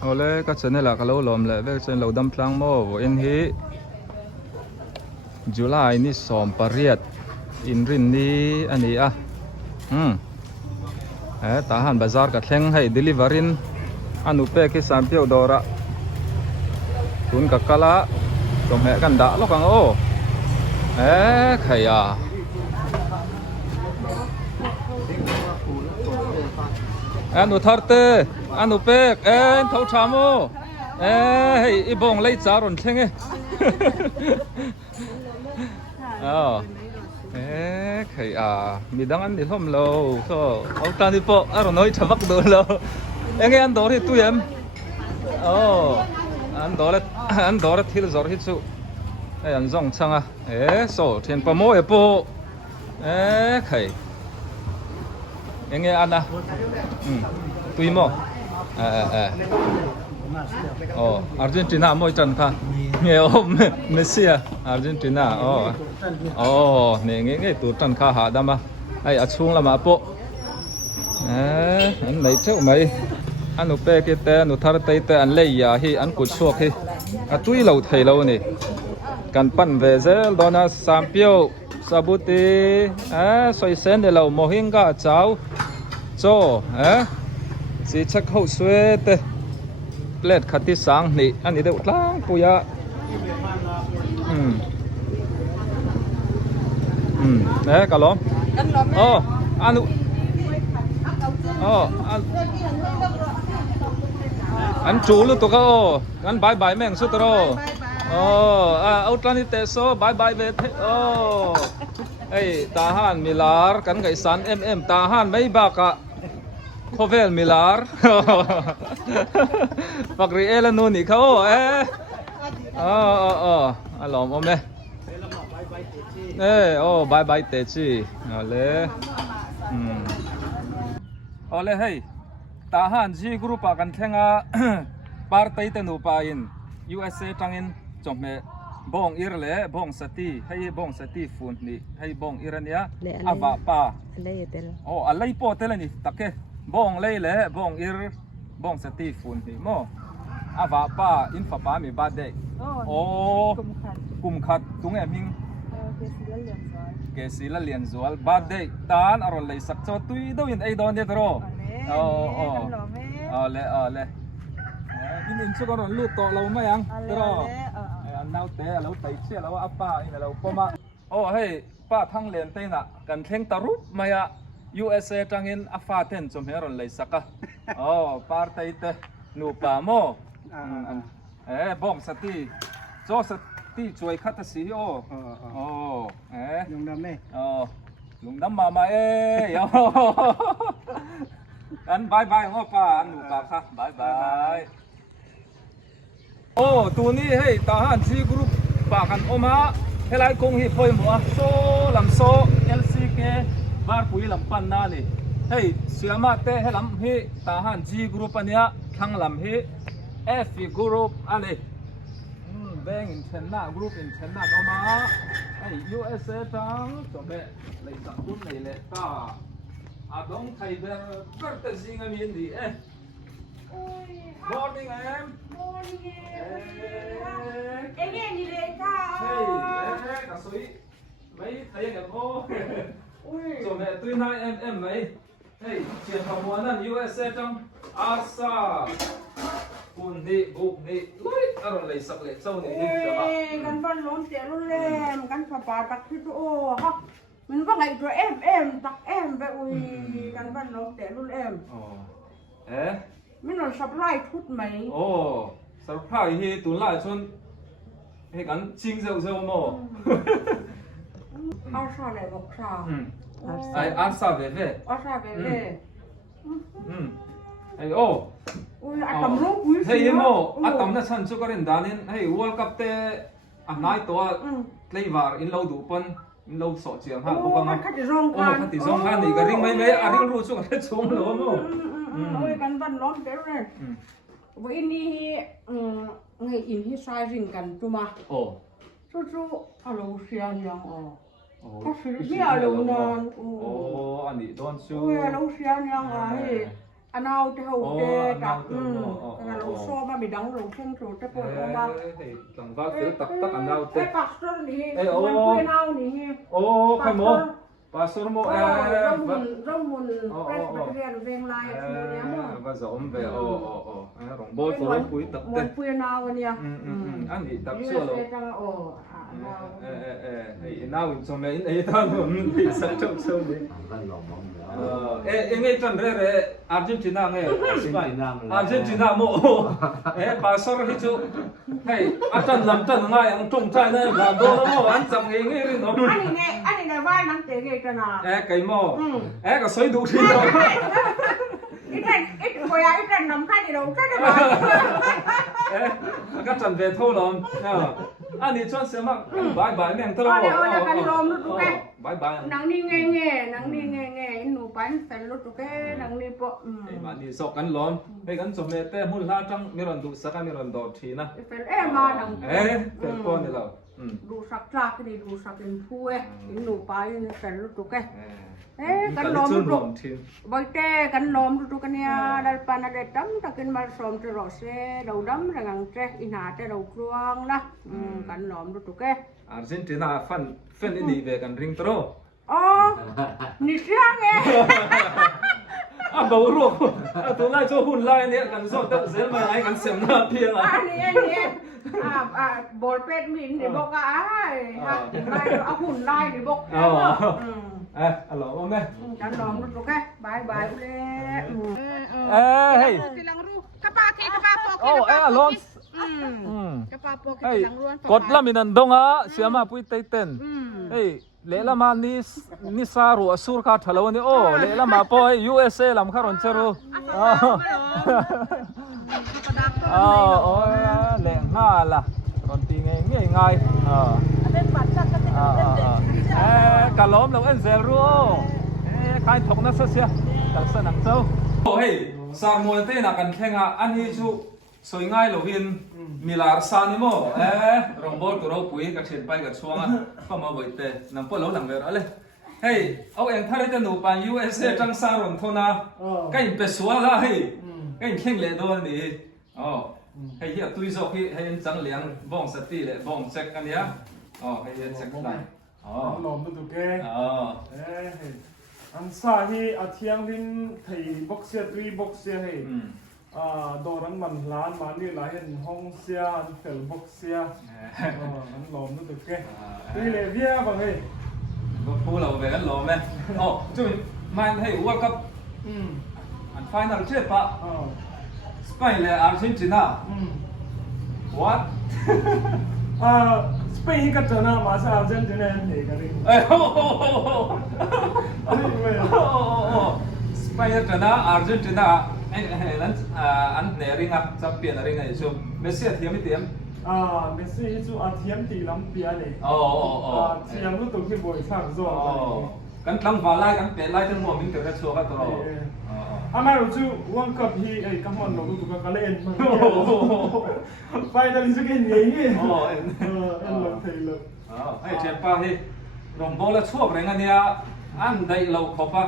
เอาเลยก็เช่นนี่แหละก็เราล้อมเลยเวกเช่นเราดำพลังโม่อินฮีจุลายนี่สอมปริยัดอินรินนี่อันนี้อ่ะตาหันบาซาร์ก็แข่งให้เดลิเวอรินอันอุเปกิสามเปียวดอระตุนกับกะละตรงแหกันด่าลูกกังโอใครอ่ะอันอุทาร์เตอันอุเปกเท่าชาโมอีบงไล่จารอนเช่งใครมีดังอันนี้ทำเราก็เอาตาดิปอารมณ์น้อยฉบักดูเราอันดอร์ที่ตู้เย็นอันดอร์ที่เราจอดที่สุอันซ่องช่างโซ่เทียนปะโมยปูใครอันนะตุยโมอาร์เจนตินาโมยจันค่ะเมสซี่อาร์เจนตินาเนี่ยตัวจันค่ะหาดามาอาช่วงละมาปูอันไหนเจ้าไหมอันอุเปกิเตอันอุทาร์เตยอันเลียฮีอันกุศลฮีตุยเราไทยเราเนี่ยกันปั้นเวเซลดอนาสามเปียวสาบุตีสวยเส้นเดี๋ยวเราโมหิงกาเจ้าโจสีชักเข้าสวยเตเล็ดขัดที่สังนี่อันนี้เดี๋ยวล้างปุยะกะล้อมอันอันจูลุตัวก็อันบายแม่งสุดโรเอาตอนนี้เตะโซ่บายเวทตาหันมิลาร์กันไก่สันตาหันไม่บักอะโคเวลมิลาร์ปักรีเอลนูนี่เขาอารมณ์โอเมบายเตจีเอาเลยเฮ้ยตาหันจีกรุ๊ปกันแข่งปาร์ตี้เตนูปาอิน USA ตั้งอินจบเมบงอิรเล่บงสติให้บงสติฟุนนี่ให้บงอิรันยาอาบะปาอะไรโปเตลนี่ตักเกบงเล่บงอิรบงสติฟุนนี่โมอาบะปาอินฟ้าปามีบาดเดย์กุมขัดตุงมิงเกสิละเลียนจวลบาดเดย์ตานอารมณ์เลยสักโจตุยดูอินไอดอนเดตโรเลยอินสุกรอนลูกโตเราไม่ยังตรอันน่าเตะเราไต่เชี่ยเราว่าป้าอินเราพม่าเฮ้ยป้าทั้งเลียนเตน่ะกันเข่งตารุมาya USA จังอินอาฟาเทนจมเฮรอนเลยสักป้าไต่เตนูปาโมบอมสติโจสติช่วยขัดสีลุงดำเนี่ยลุงดำมาอันบายว่าป้าอันนูปาค่ะบายตัวนี้เฮ้ยทหารจีกรุ๊ปปากันออกมาเฮลัยคงฮิพอยมัวโซลำโซ LCK บาร์ปุยลำปันนานี่เฮ้ยเสียมาเตะเฮลัมฮิทหารจีกรุ๊ปอันเนี้ยทั้งลำฮิ F กรุ๊ปอันนี้แบ่งอินเทนน่ากรุ๊ปอินเทนน่าออกมาเฮ้ย USA ทั้งจบเลยเลยสักคนเลยก็อาดงไทยเบอร์เบอร์ตัดสินกันยังดีMorning, em. Morning, em. Em đi lên cao. Hey, cả suy. Mấy thấy gặp cô. Rồi mẹ tôi nói em mấy. Hey, chuyện học muốn là USA trong Asa. Bùn đi, lối, rồi lấy sập lấy sâu này đi các bạn. Căn văn lốn tiền luôn lên, căn phá phá tắc hết ô ha. Mình có ngày rồi em tắc em vậy ui, căn văn lốn tiền luôn em. Mình nói sắp lại thút mấy. Sắp lại thì tụi lại chôn hay gắn chinh rượu mồ. Asa này bọc sao? Asa về. Asa về. Ui, tầm lúc quý phí. Hey mồ, tầm nó chân cho cái đàn nên hey World Cup te nãy toa play var in lâu đủ phân in lâu sọ chiang ha. Khát thì rong can. Khát thì rong can thì cái ring mấy ring lu cho cái xuống lỗ mồ. Ôi căn văn lón kéo này. Với ini ngày in hi sai rình cần tu mà. Chú alo xian yang Có sự biết alo non. Anh đi đón chú. Ôi alo xian yang anh nào thì hậu tê cả là lẩu xô mà bị đóng lẩu không rồi cái bột ông ba thằng vào phía tắc tắc ăn nào tê cái pastor này mình quên nào này cái mồ pastor mồ rong mun presbyterian veng lai và giống về rong bôi phô quý tập tê một quên nào nha anh đi tập xưa rồi nào cho mấy ấy tao luôn bị sạch trong sâu đấy nghe chân re Argentina nghe Argentina mộ pastor hết chú hey anh chân làm chân ngay anh trông trai này làm đồ nó anh chậm nghe nghe nó anh này vai năng tế nghe chân à cái mò cái xoay đủ thì đâu ít hồi ấy ít nằm khai thì đâu cái đó các chân về thô lắm anh đi chọn xem mà bye bye nè thôi là cái lom nó tụi cái bye bye nắng đi nghe nụ bánh phải lúc tụi cái nắng đi bộ mà đi sọc cắn lom hay cắn sọc mệt té muốn la trăng mi lần đủ sắc mi lần đỏ thì na phải em mà nắng phải con này đâu đủ sắc ra cái đủ sắc đến phu nụ bánh phải lúc tụi cái kan lom tu baite kan lom tu kan ya dal pana de tam takin mal som tu rose dau dam rangang tre ina te dau kruang la kan lom tu ke Argentina fan ini về kan ring tro ni siang bảo ruột tôi lại cho hun lại nè kan so tập zel mai ai kan sem na pia la bol pet min ni bok ai ha lai hun lai ni bok alo ông đây kan lom tu ke bye bye ule hey tilang ru kapake kapapok alon kapapok hey tilang ruan kot la minan donga siama pui taiten hey le la ma ni saru asur kha thalo ni le la ma po USA lam kha ron cheru le nga la ron ti nge ngai cả lóm lâu anh dèo ruo khai thục nó sơ đằng sau đằng sau hey sang mùa tây là cần khen anh hi chú soi ngay lâu hin milar san mo rong bol turo pui ka chen pai ka chuanga pa ma boi te nam po lo lang ve ra le hey au en thare te nu pa USA tang sa ron thona kai pe suwa la hey kai khen le do ni hey hi tui zo hi hey chang liang bong sa ti le bong check kan ya hey check lại lom tu ke an sa hi a thiang din thei box ya tui box ya he doran man hlan man ni la hen hong sia an fel box ya an lom tu ke tui le via bang he có phu lâu về ăn lồm này chú mai hay World Cup and final trip pa Spain le Argentina what Spain ka chana ma sa Argentina he ka ri Spain chana Argentina anh nè ring up champion ring này chú Messi thiam mấy tiệm Messi chu a thiam ti lam pia le thiam lu tu ki boi sang zo kan tlang va lai kan pe lai tan mo min te ka chu ka to ama ru chu World Cup hi ai ka mon lo tu ka le en finally chu ke ni ni en lo thei lo ai che pa hi rong bol la chuak reng ania an dai lo khopa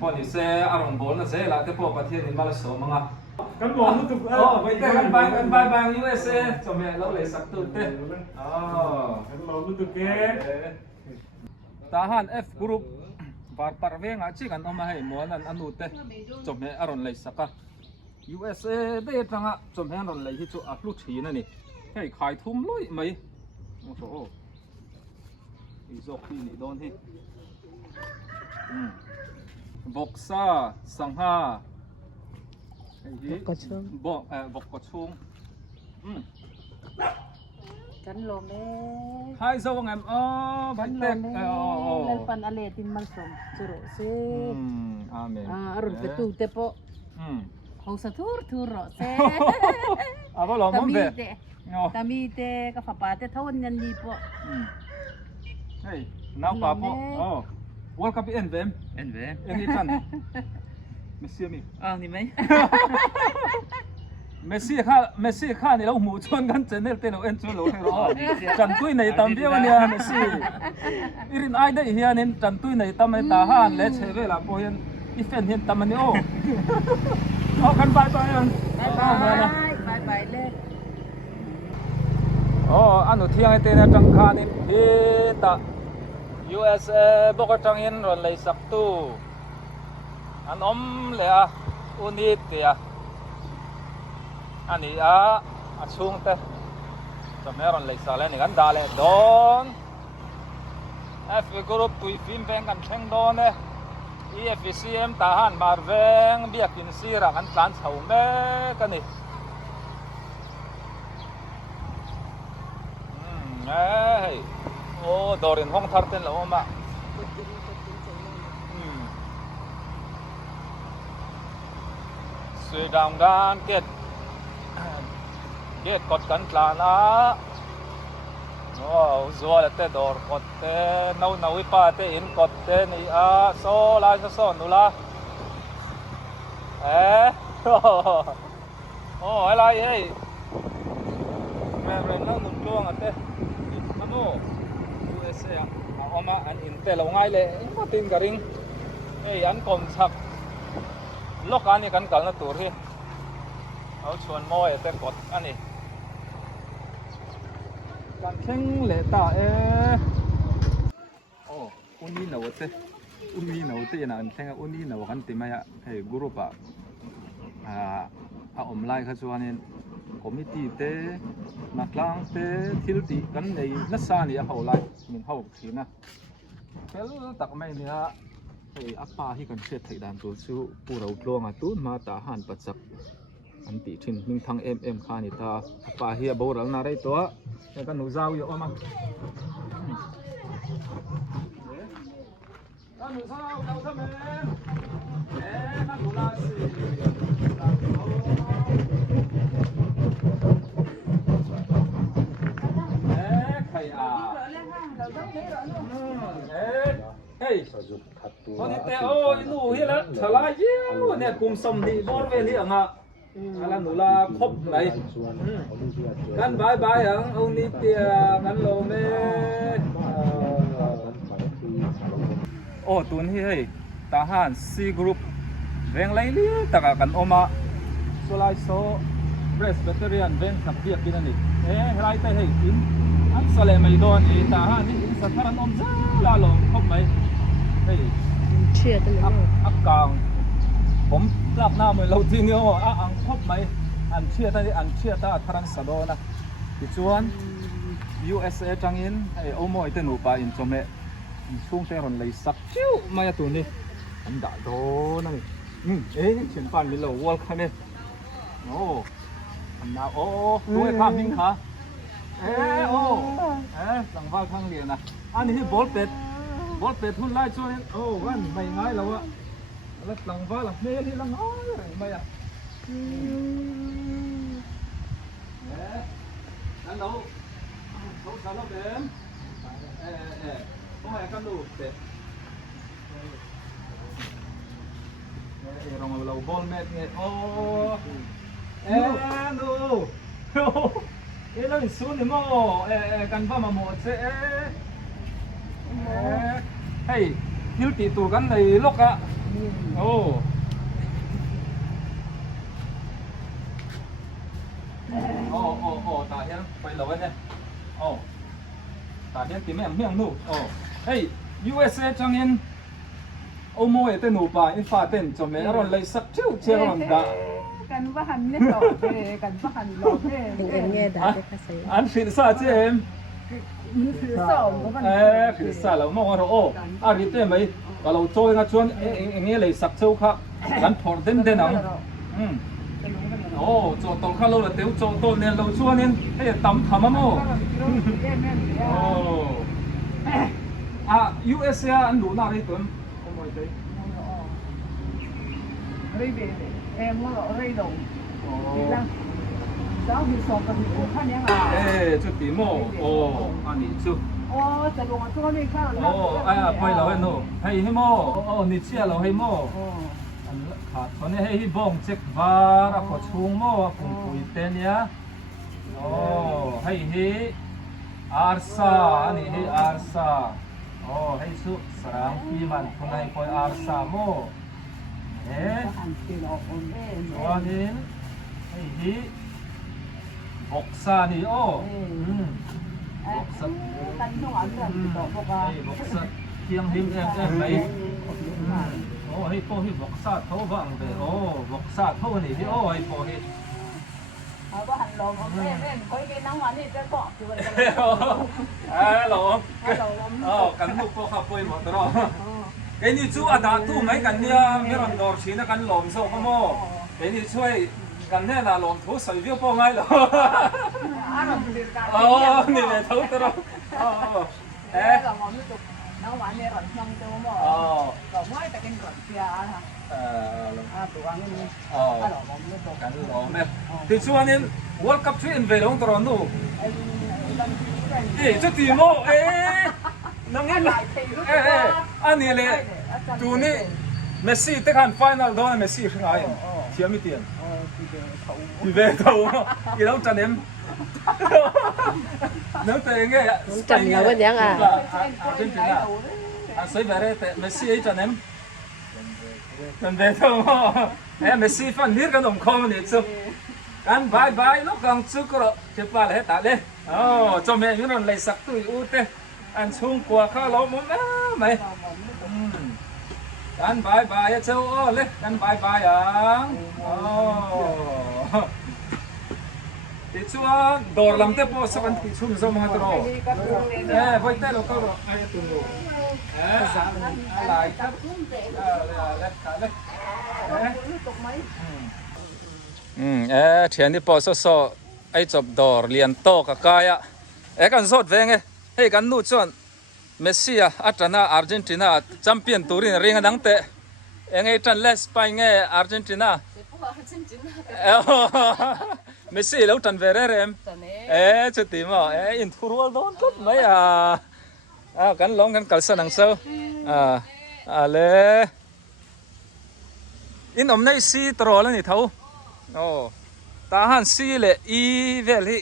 poni se arong bol na se la te po pathian in mal so manga kan lom tu vậy te kan bang USA cho mẹ lâu lấy sắc tu te kan lom tu ke tahan F group var parve nga chi kan oma hai mon an anu te cho mẹ aron lấy sắc USA be tanga cho mẹ aron lấy hi chu a lu thi na ni hei khai thum loi mai so izok hi ni don hi boksa sangha bọc có chuông kan lom hai dâu anh em bánh tét lên pan ale tin mal som churo se amen arun petu te po hong sa tur ro se aba lo mom ve kami te ka papa te thon ngan ni po hey now pa po World Cup en vem en đi chăn Messi mi ni mai Messi kha ni lo mu chon gan channel te no en chu lo ro chan tui nei tam dia ania Messi irin ai dai hian en chan tui nei tam ta han le cheve la po hian อีเฟนเห็นตามันนี่โอ้เอากันไปไปอัน บายบายบายบายเลย อ๋ออันนู้นเที่ยงไอเต้นจังคานี่พี่ตา USA บอกว่าจังเห็นรถเลยสักตู้อันเลยอ่ะอุนิตเตียอันนี้ช่วงเต้จะไม่รถเลยสักแล้วนี่กันดาเลยโดนF group ตุยฟิล์มแบงกันแข่งโดนเนี่ย EFCM ทหารมาแบงเบียกินซีรักันการเฉาแม่กันนี่เอ้ยโอ้ดอรินห้องทัดเต้นแล้วมาสวยดำกันเกตกดกันกลานะโอ้จัวเลยเตะดอร์กดเตะนาวิปาเตะอินกดเตะนี่โซลาโซนุละโอ้อะไรเฮ้ยแม่เรนนั่งนุ่งจ้วงอ่ะเตะมันโอ้ USA อ่ะเอามาอันอินเตะเราง่ายเลยมาตินกระริงเฮ้ยอันกลมชักล็อกอันนี้กันกันนะตัวที่เอาชวนมอยเตะกดอันนี้การแข่งเลต้าโอ้อุนี่หนาวเต้อุนี่หนาวเต้นะแข่งอุนี่หนาวกันติมายะเฮ้ยกรุ๊ปอมไลน์ข้าชวนนี่คอมมิตี้เต้นักล่างเต้ทิลตีกันในนักสานี่เขาไลน์มินเขาทีนะเฟลตักไม่เนี่ยเฮ้ยอัปปาที่กันเช็ดไทยดานตัวชูปูเราโปร่งตูนมาตาหันปัจจักอันติทินมิงทางขานิตาอัปปาเฮียโบราณนาไรตัวแต่กันหนูเจ้าอยู่มั้งกันหนูเจ้าเราทำเองกันหนูลาสิใครเฮ้ยตอนนี้แต่โอ้ยหนูเฮียละฉลาดเยี่ยวเนี่ยกุมสมดีบอลเวลีอ่ะงะอะไรหนูลาครบไหมกันบายบายอ่ะเอานิดเดียวกันโลเมโอ้ตัวนี้เฮ้ยทหารซีกรุ๊ปเร่งไล่เลี้ยตะกันออกมาโซไลโซเบรสเบตเตอรี่อันเร่งสับเบียกินนี่ไรแต่เฮ้ยอินอันสเลไม่โดนทหารนี่อินสัตว์รันอมจ้าลาลงครบไหมเฮ้ยเชื่อตัวเลยอักกลางผมกลับหน้าเหมือนเราทีเดียวอังครบไหมอันเชื่อที่อันเชื่อที่ทรันสะดวนะที่ชวน USA จังอินไอโอโมไอเตนูปาอินจอมเอช่วงเช้าวันเลยสักชิ้วมาตัวนี้อันด่าโดนั่นเฉียนฟันมีเราวอลคันเนี่ยโอ้อันน่าโอ้ด้วยข้ามยิงขาโอ้หลังฟ้าข้างเรียนนะอันนี้บอลเป็ดทุนไล่ช่วยโอ้วันไม่ง่ายแล้วอะแล้วหลังฟ้าหลังเนี่ยนี่หลังง่ายอะไรไม่อะนั่นเราสารเดิมต้องให้กันดูเด็ดเราบอลแมทเนี่ยโอ้ดูเราสู้นี่มั้งกันบ้ามาหมดเซ่เฮ้ยฮิลตีตัวกันในโลกอะโอ้ตาเฮียไปแล้วเนี่ยโอ้ตาเฮียตีแม่เมียงนู่โอ้เฮ้ย USA จังเงินโอ้โมเอเตนูปาอินฟาเตนจอมเมอรอนเลยสักชิ้วเชียร์รอนดากันว่าหันไม่หลอกเลยกันว่าหันหลอกเลยเป็นเงี้ยด่าได้ค่ะสิอันฟิลซ่าเจมมันคือสองฟิลซ่าแล้วมองว่าโอ้อาริเต้ไหมก็เราโจ้งชวนเงี้ยเลยสักชิ้วครับกันถอดเด่นนังโอ้โจตรงข้าเราเลยเดี๋ยวโจตรงเนี่ยเราชวนเนี่ยให้ตำทำมั้งโอ้USA อันดูน่ารักตัวโอ้ยเจ๊รีบว่ารีดงดีละเจ้ามีสองกับมีคู่ขั้นยังไงชุดตีโม่โอ้อันนี้ชุดโอ้จะลงช่วงนี้ข้าวโอ้ไปเราให้โน่ให้โม่โอ้นี่เชี่ยเราให้โม่อันขาดตอนนี้ให้บ้องเจ็กบาร์ขอชูงโม่ปุ่มปุยเตนี่โอ้ให้อาร์ซ่าอันนี้ให้อาร์ซ่าโอ้ให้สุสรางปีมันคนไหนคอยอาร์ซ่าโม่ หันตีออกคนเล่น ตัวนี้ไอ้ฮีบอกซานี่โอ้บอกซา กันต้องเอาเรื่องต่อพวกเรา ไอ้บอกซาเที่ยงหิมไหมโอ้ให้พ่อให้บอกซาเท่าบ้างเด้อโอ้บอกซาเท่านี่ที่โอ้ให้พ่อให้ เขาก็หันลงเล่นเล่นก็ยังนั่งวันนี้จะเกาะอยู่เลย หลงกันลูกพ่อขับไปหมดแล้วไอ้นี่ช่วยด่าตู้ไหมกันเนี่ยไม่รอนดอร์ชีนะกันหลงโซ่ก็โม่ไอ้นี่ช่วยกันแน่น่ะหลงทุใส่เบี้ยพ่อไงหรอนี่เลยทุตลอดเรามองไม่จบนั่งวันนี้ก่อนนั่งตัวมั่วก่อนไม่แต่กินก่อนเสียค่ะตัวนี้เรามองไม่จบ กันหลงเนี่ยที่ช่วยนี่World Cup ช่วยอินเวลงตลอดนู่จะตีโม่น้องนี่อันนี้เลยดูนี่เมสซี่แต่ขันไฟนอลโดนเมสซี่ขึ้นไงเทียมไม่เตียนที่เวทเอาอีน้องจันเอ็มน้องเตงไงจำเราเป็นยังอ่ะจริงๆอ่ะสวยแบบแต่เมสซี่จันเอ็มจันเวทเอาเมสซี่ฟันนี่กันหนุ่มคอมันนี่ซุกันบายบายลูกกังซุกระเจ็บปากเลยตาเลยจอมแม่ยุ่งนั่นเลยสักตุ้ยอูเต้อันชุ่มกว่าข้าวล้อมไหมกันบายบายเจ้าเลยกันบายบายติดชัวดอร์ลำเตปสักวันติดชุ่มสมหัตโรไว้เต้เราก็ไอ้ตุ้งโรอะไรครับเทียนที่พอสอไอ้จบดอร์เลียนโตกับกายกันสดเวงให้กันนู่นจนเมสซี่อัตนาอาร์เจนตินาแชมเปี้ยนตูรินเรียงดังเตะไงจันเลสไปไงอาร์เจนตินาเมสซี่แล้วจันเวเรมจุดที่มั้งอินทูรัวโดนก็ไม่กันลงกันกัลสนังเซอเลยอินอมในซีตรอแล้วนี่เท่าตาหันซีเลยอีเวลี่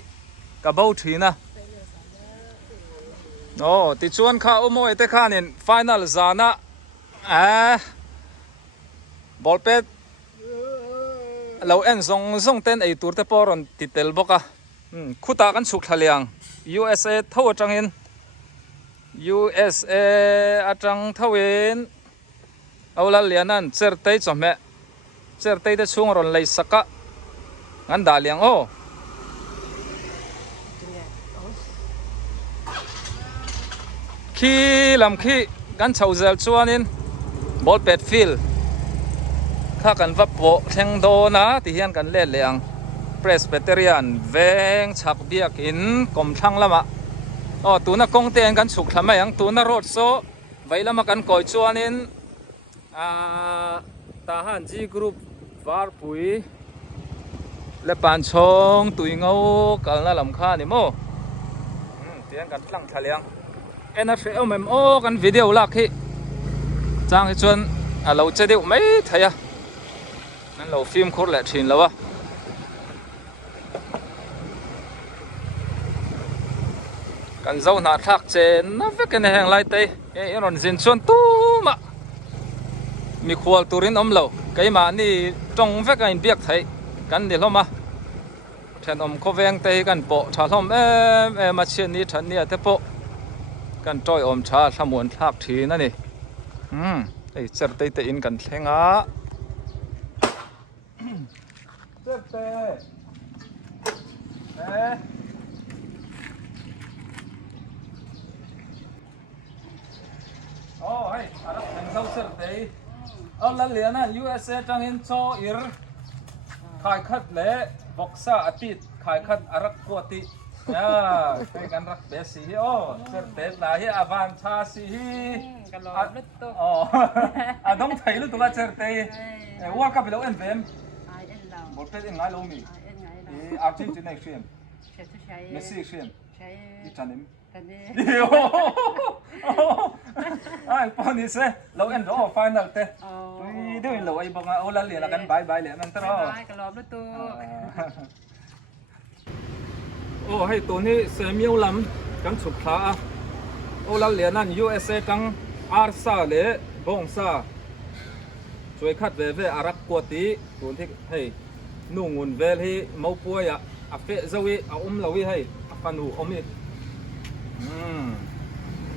กับเบาทีนะติดชวนข้าอุโมยเตข้านินไฟนอลซานะบอลเป็ดเราเอ็นส่งเต้นไอตัวเตปอรอนติดเตลบกะคู่ตากันสุกทะเลง USA เท่าจังเห็น USA อาจังเท่าเห็นเอาละเลียนั่นเจอเตยจอมแม่เจอเตยจะช่วงรอนเลยสักกะงั้นด่าเลียงขี้ลำขี้กันเฉาเซลชวนินบอลเป็ดฟิลข้ากันวับโบแทงโดนะที่เฮียนกันเล่นเลียงเพรสเปเตเรียนเวงฉักเบียกินกลมทั้งละมะตัวนักกงเตียนกันสุกทำไมยังตัวนักรถโซ่ไว้ละมากันก่อยชวนินทหารจีกรุ๊ปวาร์ปุยและปานชงตุยเงากันละลำค่านี่โมเตียนกันตั้งทะเลงNFL มันกันวิดีโอลักที่จ้างให้ชวนเราจะได้ไม่ใช่นั่นเราฟิล์มโคตรแหละชินแล้ววะกันเจ้าหน้าทักเจนน่าเฟกันแห่งไรเตยรอนสินชวนตู้มะมีขวดตุรินอมเหลาไกมานี่จงเฟกันเบียกไทยกันเดี๋ยวมาแทนอมเขาแวงเตยกันโปะชาลอมมาเชียนนี้ฉันเนี่ยเทโปกันจ้อยอมชาสมุนทักทีนั่นนี่ไอ้เจ้าเตยอินกันแทงเจ้าเตยเฮ้ยอะไรแทงเจ้าเจ้าเตยเอาละเลียนะ USA จังอินโซอิร์ขายขัดเละบ็อกซ่าอาทิตย์ขายขัดอารักกวติไปกันรักเบสซี่เจ้าเตยลายอวันชาซีกันรอลุตโตต้องไทยลุตตัวเจ้าเตยว่ากับเราเอ็นเวมบทเป็นยังไงลูกมีอาร์เจนตินาเชียนเมสซี่เชียนอีจันนิมไอ้ปอนี่เซ่เราเอ็นรอไฟนอลเตะด้วยเราไอ้บอกว่าโอ้ละเลียละกันบายบายเลยนั่นตลอดกันรอลุตโตโอ้ให้ตัวนี้เซมิลลำกันสุดท้าโอ้ละเลียนั่น USA จังอาร์ซาเล่บงซา ช่วยคัดเวอารักกวตีตัวที่ให้นุ่งงุนเวลที่มาป่วยอ่ะเฟะซวีเราวิให้ฟันหูมี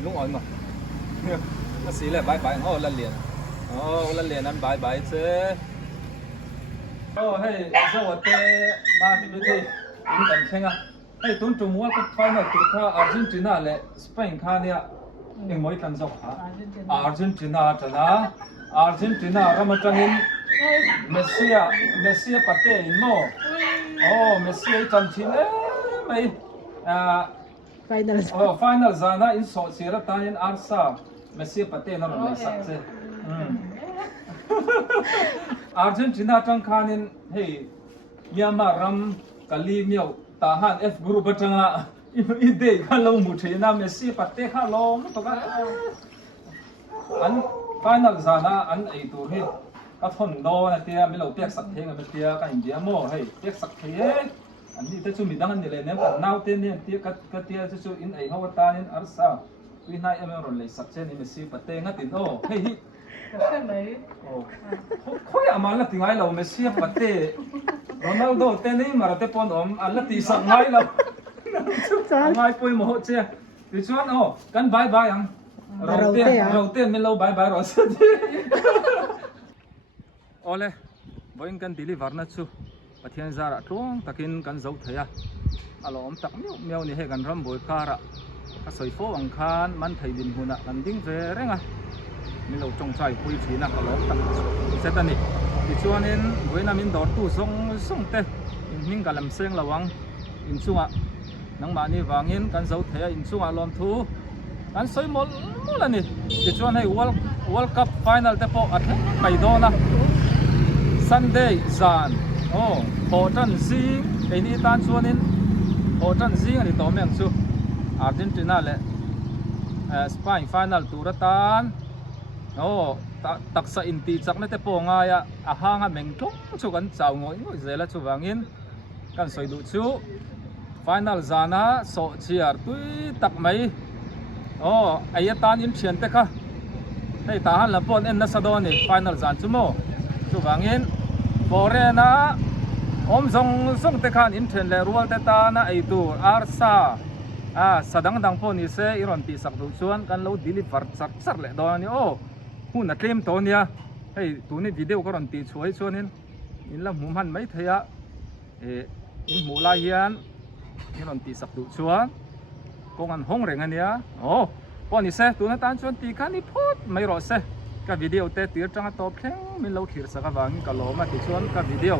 ลุงอ่อนมาเนี่ยก็สีเลยใบละเลียนละเลียนนั้นใบเจ้ให้สวัสดีมาที่ประเทศอินเดียใช่ไหมให้ตุ้นจมูกก็ไฟนอลตัวข้าอาร์เจนตินาเลยสเปนข้าเนี่ยยังไม่ทันจบฮะอาร์เจนตินาจะนะอาร์เจนตินาเรามาจังอินเมสซี่ประเทศอินโมเมสซี่จันทินไม่final zana in so sira tanin arsa messi pate na le sakse Argentina tang khanin hey Myanmar ram kali miao ta han F group batanga i de khalo mu thina messi pate khalo to ka an final zana an ei tur hi ka thon do na tia mi lo pek sak theng ma tia ka india mo hey pek sak theอันนี้ถ้าชูมีดังนั้นเลยเนี่ยกันน่าวเต้นเนี่ยที่กัดเตี้ยจะชูอินไอฮาวตานินอาร์ซาวินัยเอเมอร์เลยสักเช่นนี้มันซีปะเต้งัดตินโอ้เฮ้ยใช่ไหมเขาอยากมาละถึงไงเราเมสซี่ปะเต้โรนัลโดเต้นนี่มาเราเตะปอนอมอันละตีสักไงเราไงปุยโมโหเจ้าดิฉันโอ้กันบายยังเราเต้นไม่เราบายเราเสียทีโอ้เลยบอยกันดิลิวาร์นัทชูประเทศจาระตรงตะกินกันเจ้าเทียอารมณ์ตักเมียวนี่ให้กันรำบวยคาระก็สวยโฟวังคานมันไทยดินหุ่นกันดิ้งเฟร่งมีเราจงใจคุยทีนักอารมณ์ตักเสร็จนี่ดิฉันเองเวนามินดอร์ตู้ส่งเตะมิงกันลำเสียงระวังอินชัวนังมานี่วางอินกันเจ้าเทียอินชัวลมทูกันสวยหมดแล้วนี่ดิฉันให้World Cup Final เตะโปอัดไปโดนนะ Sunday จานโหจันซิงไอ้นี่ตานชวนินโหจันซิงอันนี้ตัวเมียงชูอาร์เจนตินาเลยสเปนฟิแนลตูรตานตักษะอินตีจักนั่นแต่ปงายอาหางเมงทุ่งชูกันเจ้างอยเจละชูวางินกันสวยดูชูฟิแนลจานะโซเชียร์ตุยตักไหมไอ้ตานอินเชียนเตค่ะให้ตาหันละปนเอ็นนัสดอนี่ฟิแนลจานชูโมชูวางินบอเรนะส่งเตคานอินเทนเลรัวเตตานะไอตูอาร์ซาสะดังพอนี่เซอิรอนตีสักดูชวนกันเราดิลิฟาร์สักเลยดอนนี่หุ่นนักเล่มตัวนี้ให้ตัวนี้วิดีโอก็รอนตีช่วยชวนอินละหมู่มันไม่เทียอินหมู่ลายยันอิรอนตีสักดูชวนกงอันห้องเร่งอันเนี้ยพอนี่เซตัวนั้นตานชวนตีกันนี่พูดไม่รอเซกับวิดีโอเตตีจังตัวเพลงมินเราขีดสักวางกับโลมาตีชวนกับวิดีโอ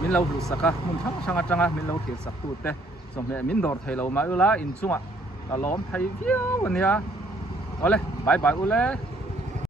มินเราหลุดสักมุนทั้งช่างจังมินเราขีดสักตัวเตสมัยมินดอร์ไทยเรามาอุลาอินชัวกับโลมไทยเดียววันนี้เอาเลยบายอุล